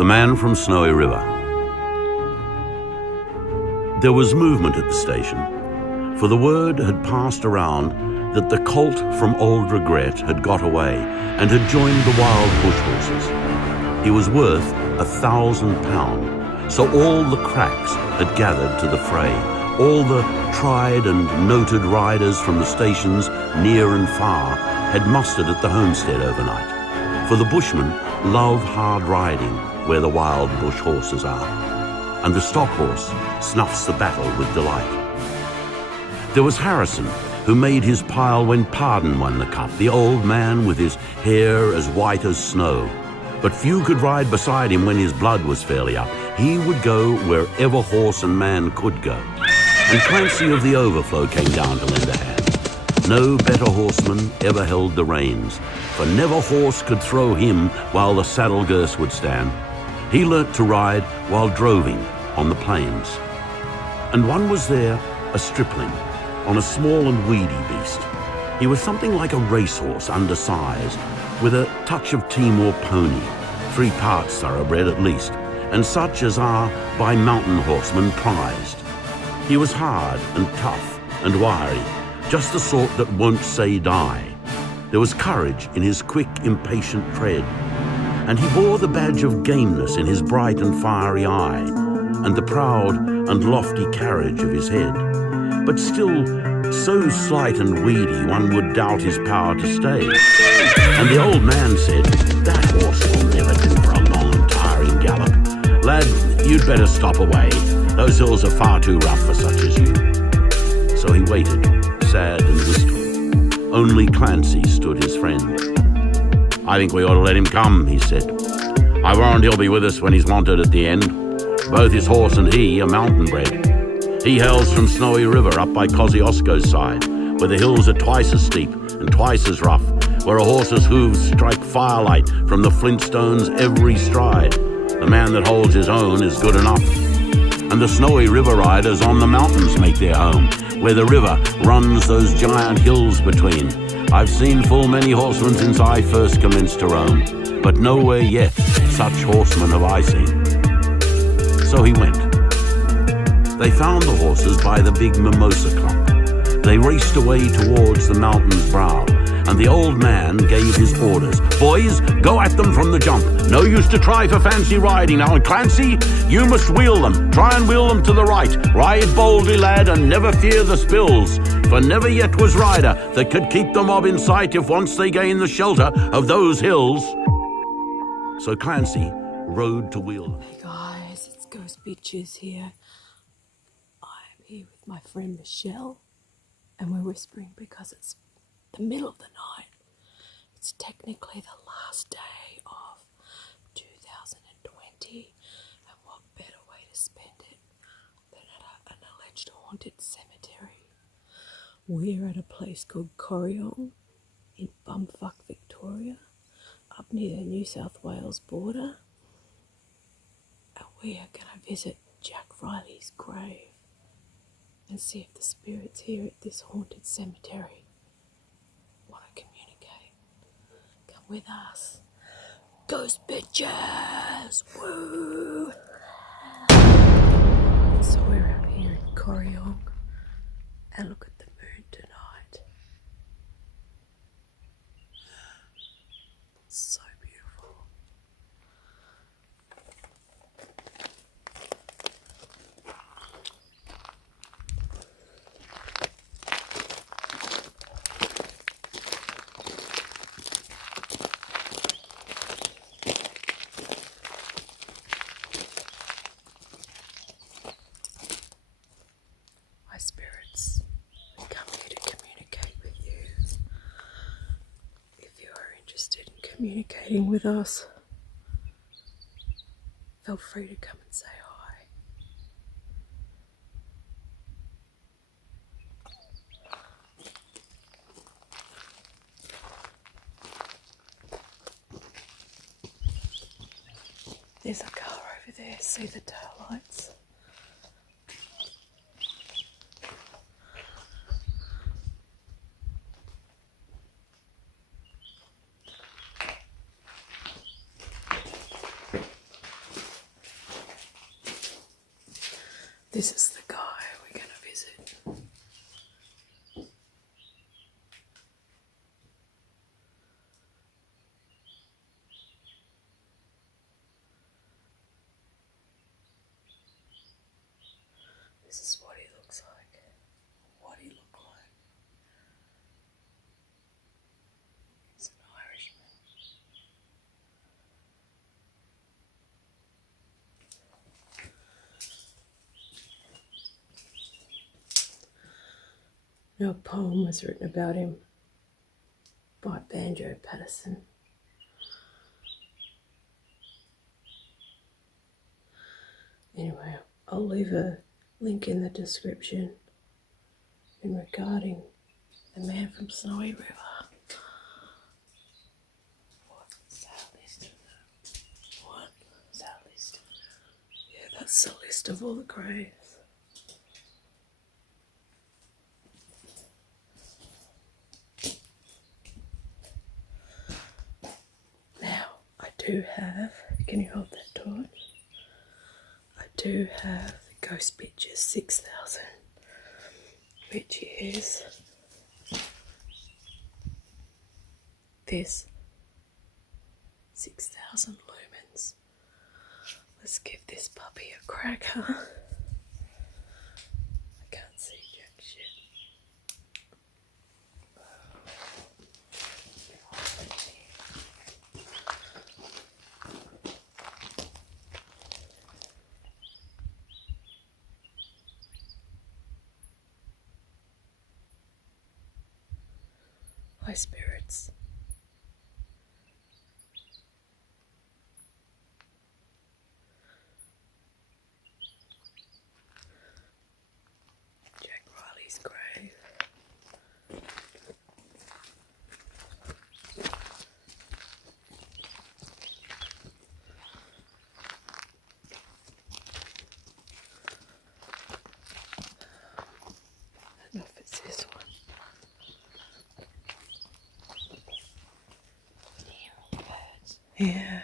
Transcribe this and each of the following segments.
The Man from Snowy River. There was movement at the station, for the word had passed around that the colt from Old Regret had got away and had joined the wild bush horses. He was worth £1,000, so all the cracks had gathered to the fray. All the tried and noted riders from the stations near and far had mustered at the homestead overnight, for the bushmen love hard riding where the wild bush horses are, and the stock horse snuffs the battle with delight. There was Harrison, who made his pile when Pardon won the cup, the old man with his hair as white as snow. But few could ride beside him when his blood was fairly up. He would go wherever horse and man could go. And Clancy of the Overflow came down to lend a hand. No better horseman ever held the reins, for never horse could throw him while the saddle girths would stand. He learnt to ride while droving on the plains. And one was there, a stripling, on a small and weedy beast. He was something like a racehorse, undersized, with a touch of Timor pony, 3 parts thoroughbred at least, and such as are by mountain horsemen prized. He was hard and tough and wiry, just the sort that won't say die. There was courage in his quick, impatient tread, and he bore the badge of gameness in his bright and fiery eye, and the proud and lofty carriage of his head. But still, so slight and weedy, one would doubt his power to stay. And the old man said, "That horse will never do for a long, tiring gallop. Lad, you'd better stop away. Those hills are far too rough for such as you." So he waited, sad and wistful. Only Clancy stood his friend. "I think we ought to let him come," he said. "I warrant he'll be with us when he's wanted at the end. Both his horse and he are mountain bred. He hails from Snowy River up by Kosciuszko's side, where the hills are twice as steep and twice as rough, where a horse's hooves strike firelight from the flintstones every stride. The man that holds his own is good enough. And the Snowy River riders on the mountains make their home, where the river runs those giant hills between. I've seen full many horsemen since I first commenced to roam, but nowhere yet such horsemen have I seen." So he went. They found the horses by the big mimosa clump. They raced away towards the mountain's brow, and the old man gave his orders. "Boys, go at them from the jump. No use to try for fancy riding now. And Clancy, you must wheel them. Try and wheel them to the right. Ride boldly, lad, and never fear the spills. For never yet was rider that could keep the mob in sight if once they gain the shelter of those hills." So Clancy rode to wheel them. Hey guys, it's Ghost Bitches here. I'm here with my friend Michelle, and we're whispering because it's the middle of the night. It's technically the last day of 2020, and what better way to spend it than at an alleged haunted cemetery. We're at a place called Corryong in bumfuck Victoria, up near the New South Wales border, and we are going to visit Jack Riley's grave and see if the spirits here at this haunted cemetery want to communicate. Come with us. Ghost Bitches! Woo! So we're out here in Corryong, and look at the moon tonight. It's so beautiful. My spirits, we come here to communicate with you. If you are interested in communicating with us, feel free to come and say hi. There's a car over there, see the tail lights? This is the guy we're going to visit. This is what he looks like. What he looked like. He's an Irishman. Now, a poem was written about him by Banjo Paterson. Anyway, I'll leave a link in the description in regarding the man from Snowy River. What's that list? What? Is that list? Yeah, that's the list of all the graves. Now, I do have, can you hold that torch? I do have the Ghost Pictures 6000, which is this 6,000 lumens. Let's give this puppy a crack, huh? I can't see jack shit. High spirits. Jack Riley's grave. I don't know if it's this one. Yeah.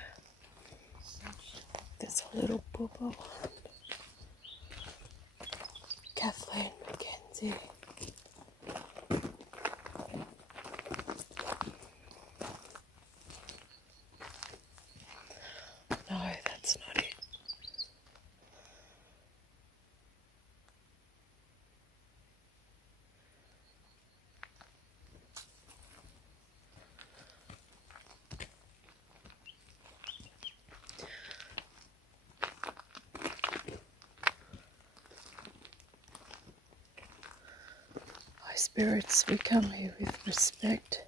There's a little bubble. Kathleen Mackenzie. No, that's not it. High spirits, we come here with respect.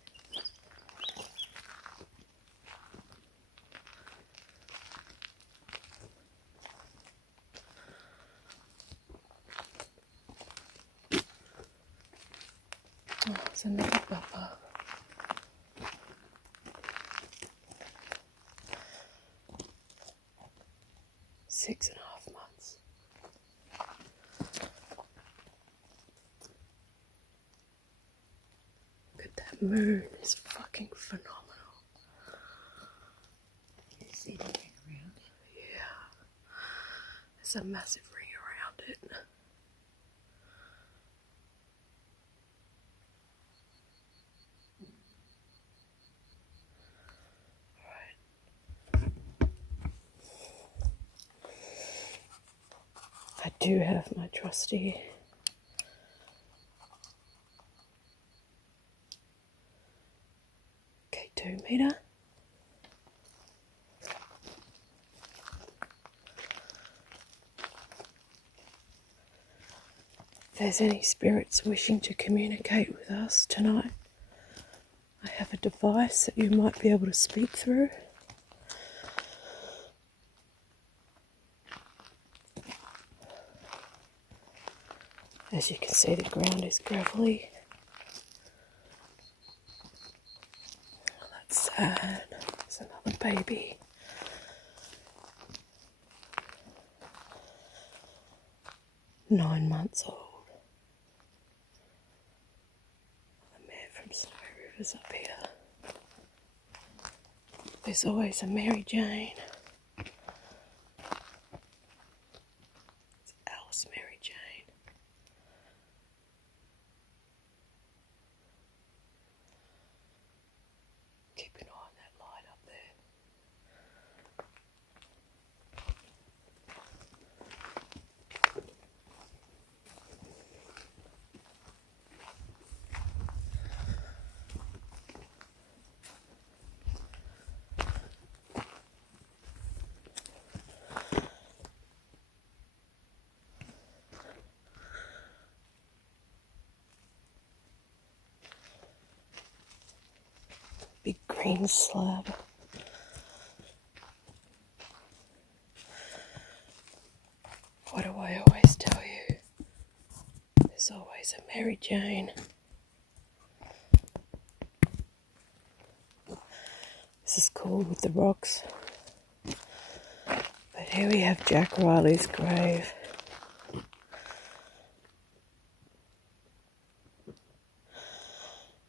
Oh, it's another bubba. Six and a half months. Look at that moon, it's fucking phenomenal. You see the ring around it? Yeah. There's a massive ring around it. I do have my trusty K2 meter. If there's any spirits wishing to communicate with us tonight, I have a device that you might be able to speak through. As you can see, the ground is gravelly. Oh, that's sad. There's another baby. Nine months old. The man from Snowy River's up here. There's always a Mary Jane. It's Alice Mary green slab. What do I always tell you? There's always a Mary Jane. This is cool with the rocks. But here we have Jack Riley's grave.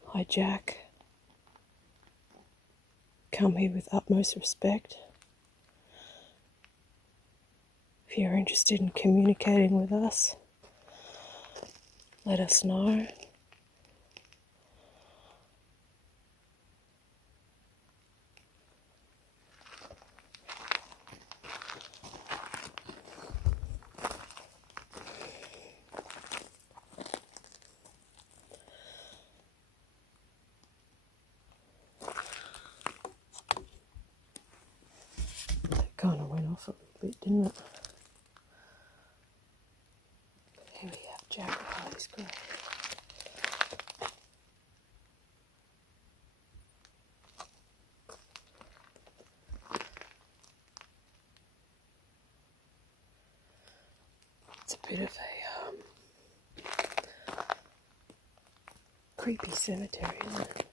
Hi Jack. Come here with utmost respect. If you're interested in communicating with us, let us know. That kind of went off a little bit, didn't it? Here we have Jack Riley's grave. It's a bit of a creepy cemetery, isn't it?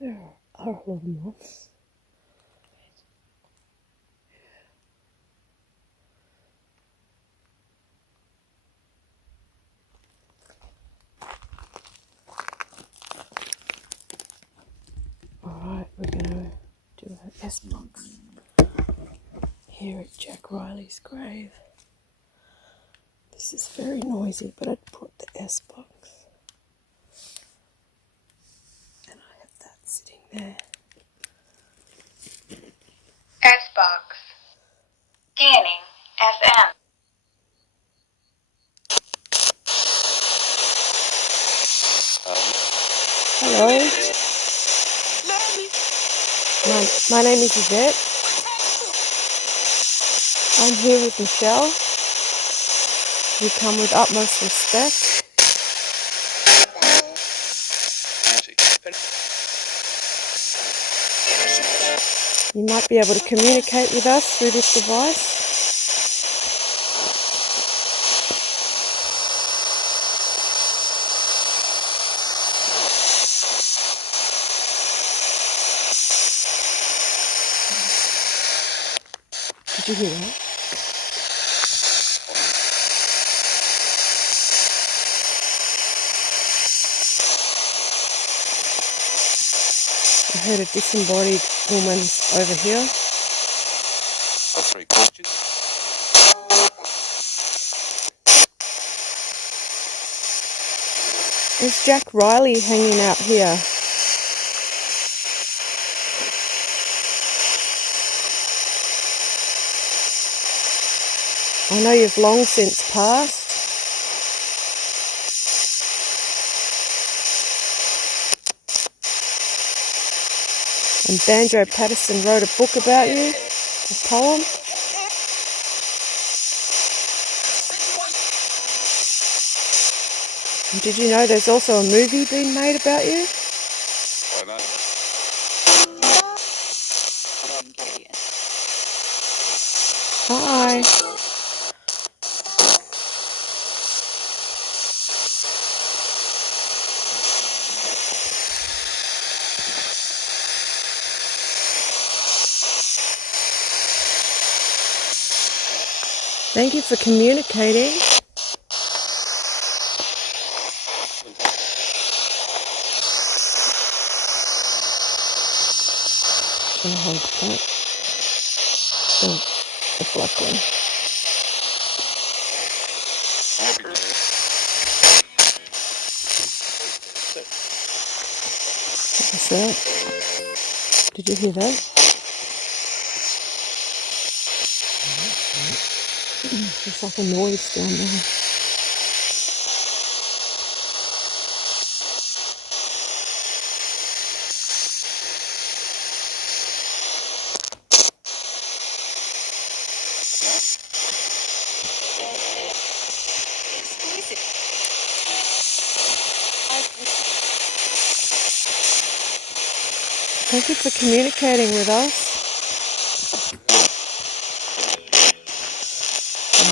There are a lot of moths. Alright, we're going to do an S-box here at Jack Riley's grave. This is very noisy, but I'd put the S-box. And I have that sitting there. S-box. Scanning FM. Hello. My name is Yvette. I'm here with Michelle. We come with utmost respect. You might be able to communicate with us through this device. Did you hear that? I heard a disembodied woman over here. Three porches. There's Jack Riley hanging out here. I know you've long since passed. And Banjo Paterson wrote a book about you, a poem. And did you know there's also a movie being made about you? I know. Hi. Thank you for communicating. Can I hold that? Oh, the black one. What's that? Did you hear that? There's like a noise down there. Thank you for communicating with us.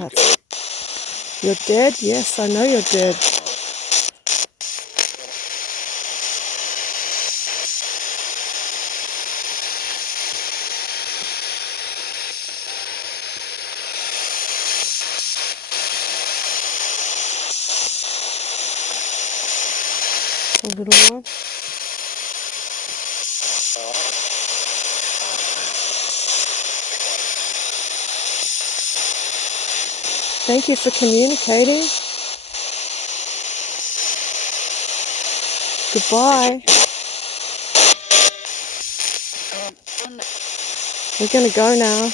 Right. You're dead? Yes, I know you're dead. A little one. Thank you for communicating. Goodbye. We're going to go now.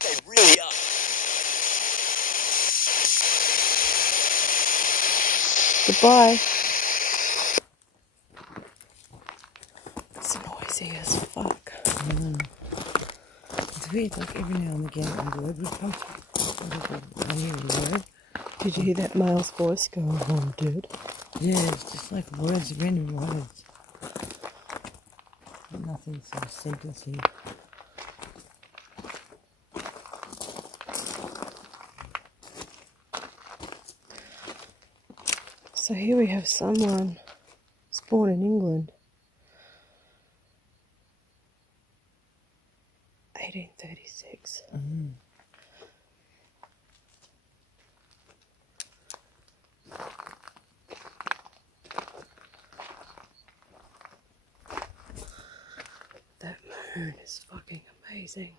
They really are. Goodbye. It's noisy as fuck. It's weird, like every now and again a word would come through. I hear a word. Did you hear that male's voice go, oh, I'm dead? Yeah, it's just like words, random words. Nothing sort of sentencing. So here we have someone who's born in England. 1836. That moon is fucking amazing.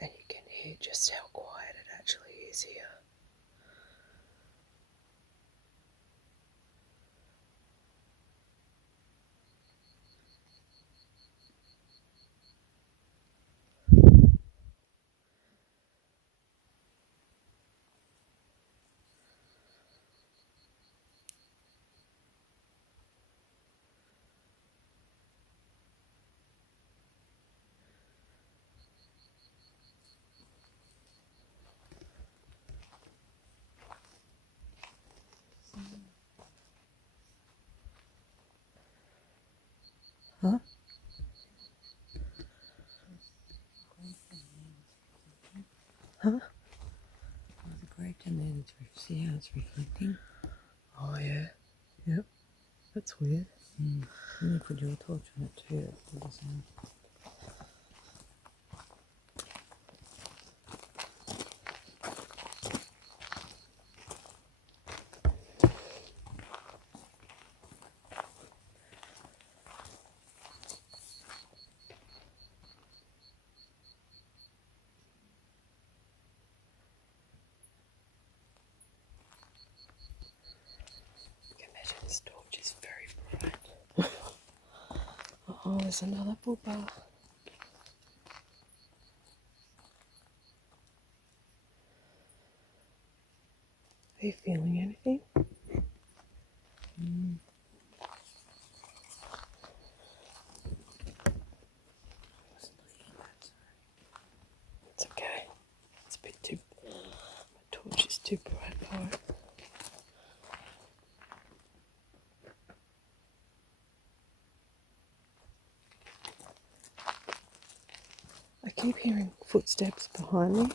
And you can hear just how quiet it actually is here. Huh? Huh? There's a grate in there that's see how it's reflecting. Oh yeah. Yep. That's weird. And you put your torch on it too. It did the same. You can imagine this torch is very bright. Oh, there's another booba. Are you feeling anything? It's okay. It's a bit too... My torch is too bright for it. I keep hearing footsteps behind me.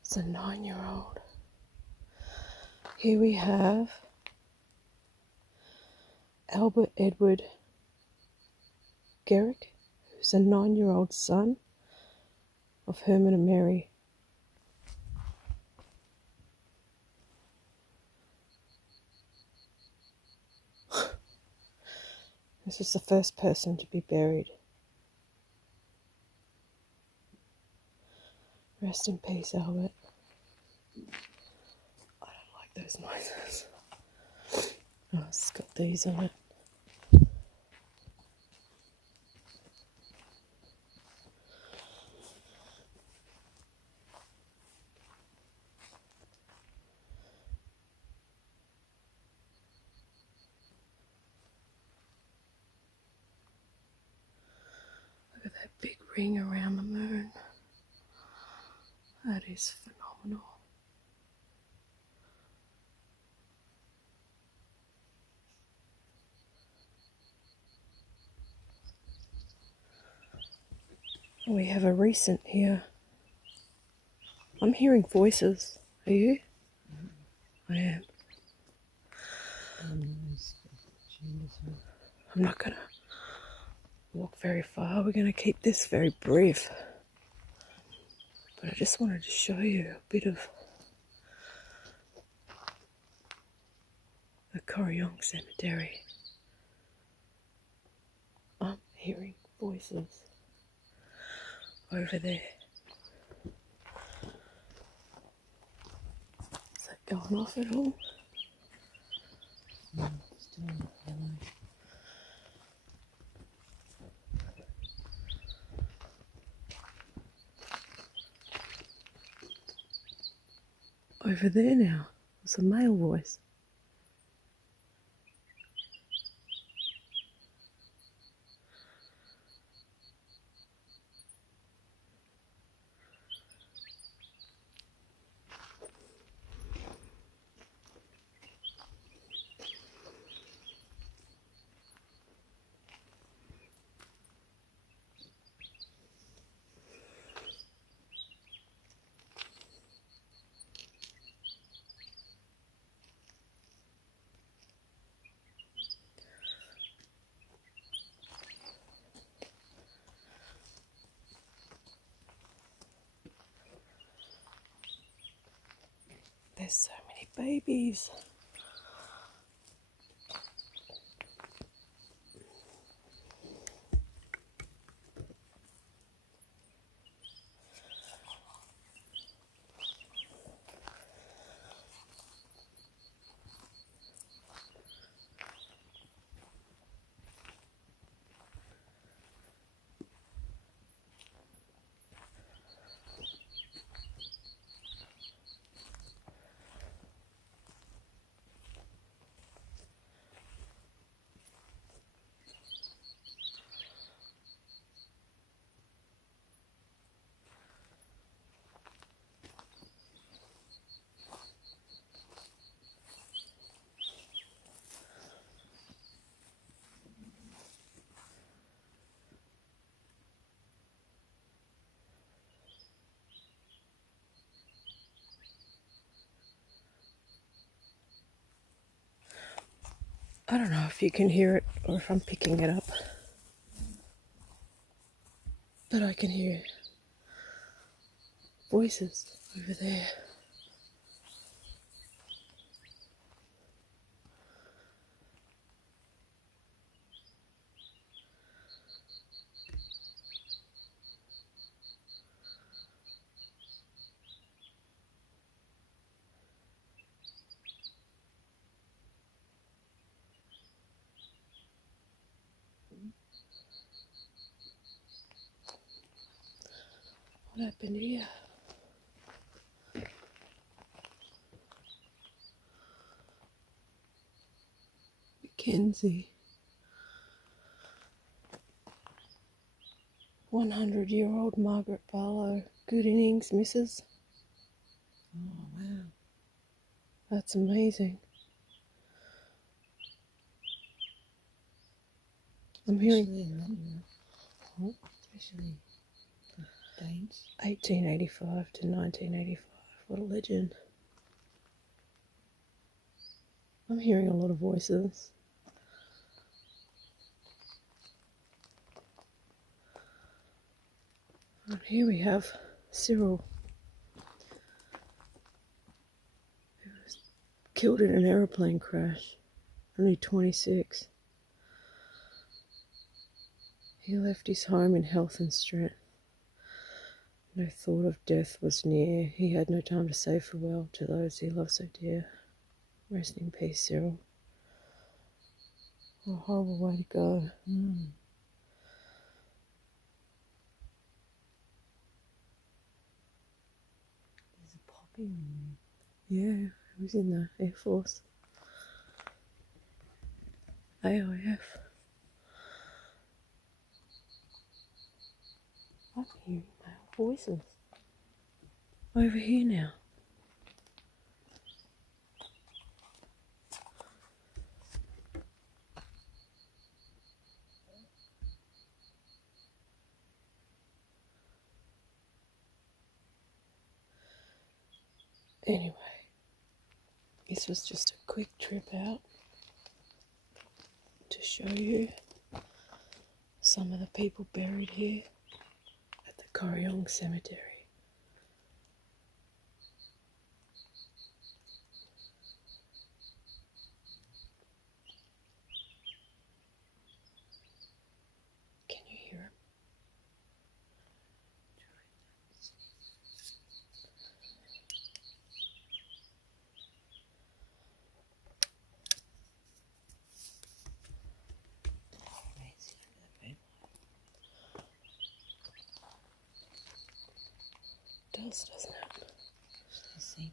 It's a 9-year-old. Here we have Albert Edward Garrick, who's a 9-year-old son of Herman and Mary. This is the first person to be buried. Rest in peace, Albert. I don't like those noises. Oh, it's got these on it. Look at that big ring around the moon. That is phenomenal. We have a recent here. I'm hearing voices. Are you? I am. I'm not going to walk very far. We're going to keep this very brief. But I just wanted to show you a bit of the Corryong cemetery. I'm hearing voices over there. Is that going off at all? No, still yellow. Over there now. It's a male voice. There's so many babies. I don't know if you can hear it or if I'm picking it up. But I can hear voices over there. What happened here? Mackenzie. 100-year-old Margaret Barlow. Good innings, missus. Oh, wow. That's amazing. I'm hearing Especially in London. What? Especially for Danes. 1885 to 1985. What a legend. I'm hearing a lot of voices. And here we have Cyril, who was killed in an aeroplane crash, only 26. He left his home in health and strength. No thought of death was near. He had no time to say farewell to those he loved so dear. Rest in peace, Cyril. What a horrible way to go. There's a poppy in Yeah, he was in the Air Force. AIF. I'm hearing male voices. Over here now. Anyway, this was just a quick trip out to show you some of the people buried here at the Corryong Cemetery. Can you hear him? It does, doesn't it? I see.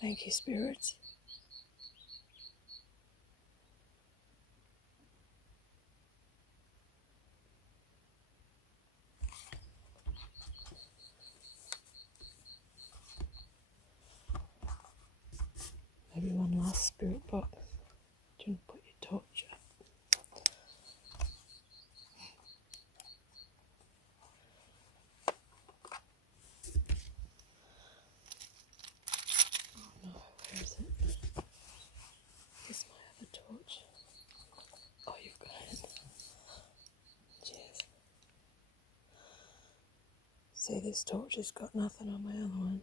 Thank you, spirits. Maybe one last spirit box. Do you want to put your torch up? Oh no, where is it? Here's my other torch. Oh, you've got it. Cheers. See, this torch has got nothing on my other one.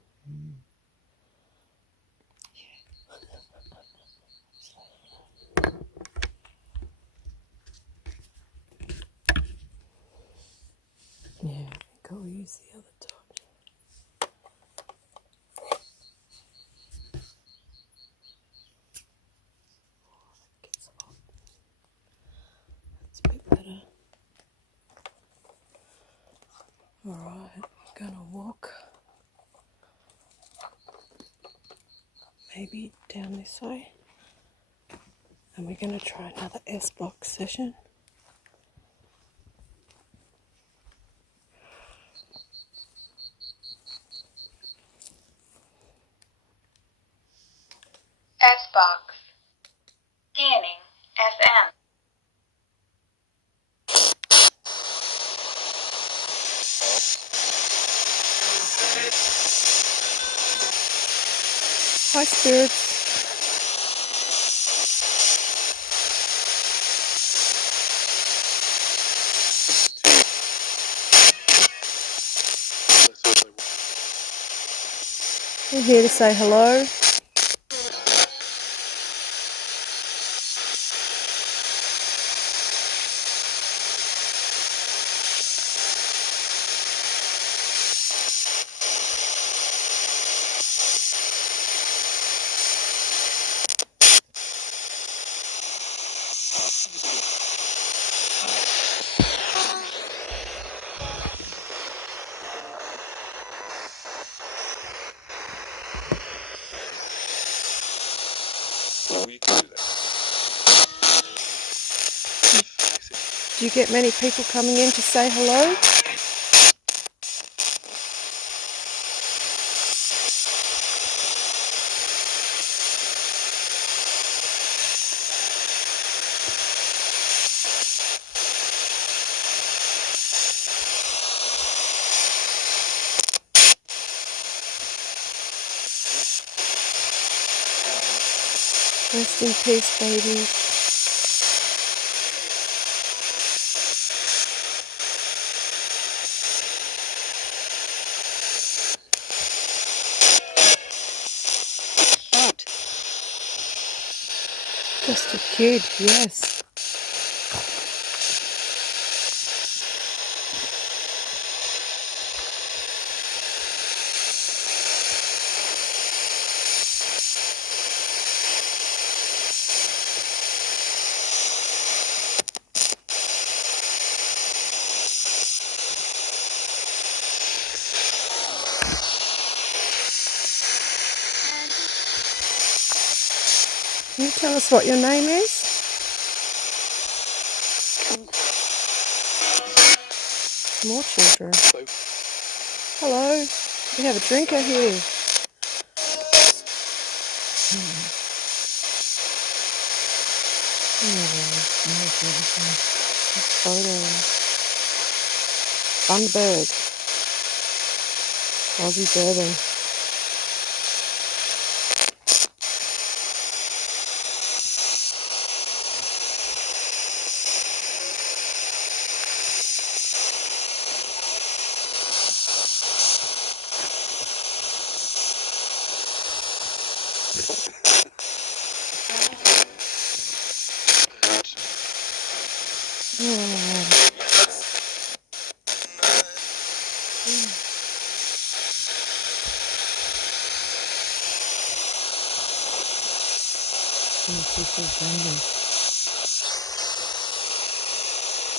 Yeah, I think I'll use the other torch. Oh, that gets hot. That's a bit better. Alright, I'm gonna walk maybe down this way. And we're gonna try another S-box session. S-Box. Scanning FM. Hi, spirits. We're here to say hello. We can do that. Do you get many people coming in to say hello? Rest in peace, babies. Just a kid, yes. Can you tell us what your name is? More children. Hello. We have a drinker here. Photo. Bundaberg. Aussie bourbon.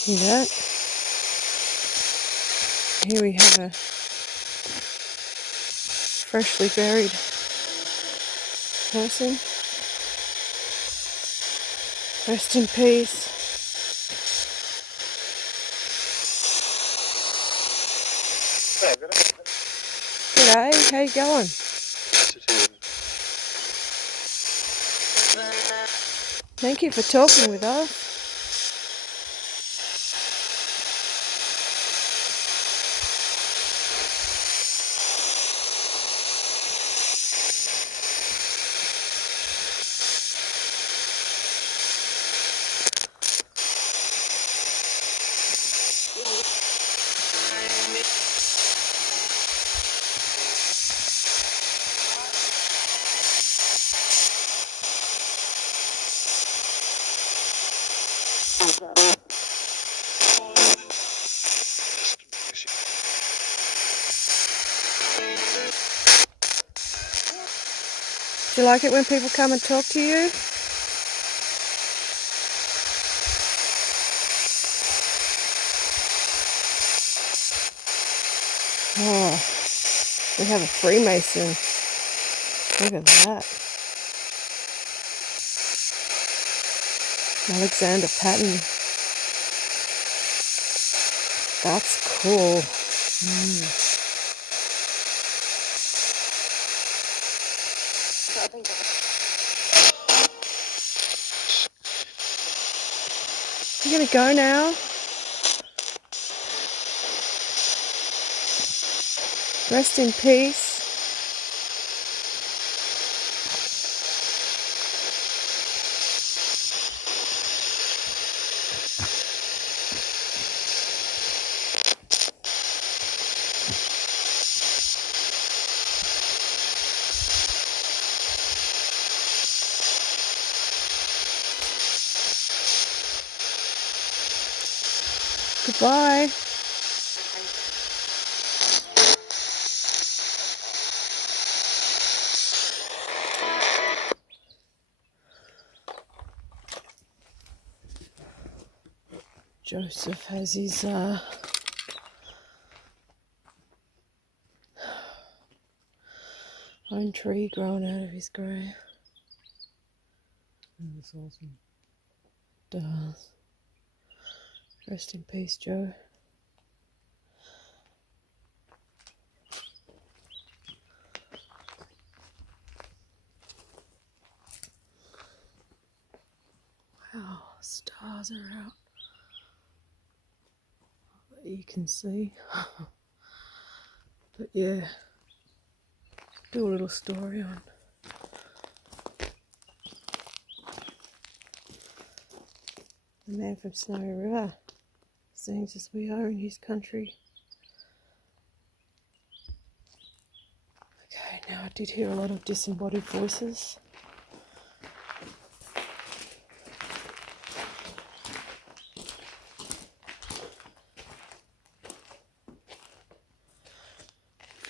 See that? Here we have a freshly buried person. Rest in peace. G'day, how you going? Thank you for talking with us. Do you like it when people come and talk to you? Oh, we have a Freemason. Look at that. Alexander Patton. That's cool. You gonna go now? Rest in peace. Goodbye. Joseph has his own tree growing out of his grave. That's awesome. Does. Rest in peace, Joe. Wow, stars are out. That you can see. But yeah, do a little story on the man from Snowy River, seeing as we are in his country. Okay, now I did hear a lot of disembodied voices.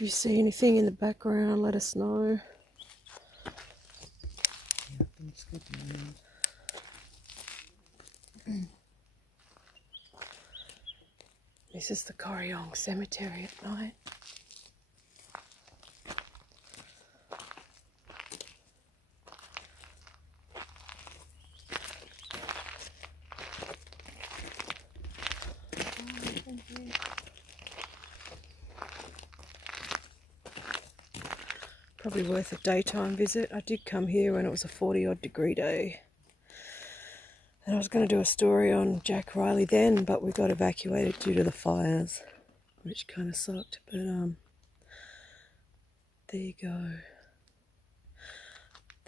you see anything in the background, let us know. Yeah, it's good news. This is the Corryong cemetery at night. Probably worth a daytime visit. I did come here when it was a 40-odd degree day. And I was going to do a story on Jack Riley then, but we got evacuated due to the fires, which kind of sucked. But there you go.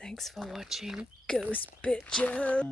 Thanks for watching, Ghost Bitches.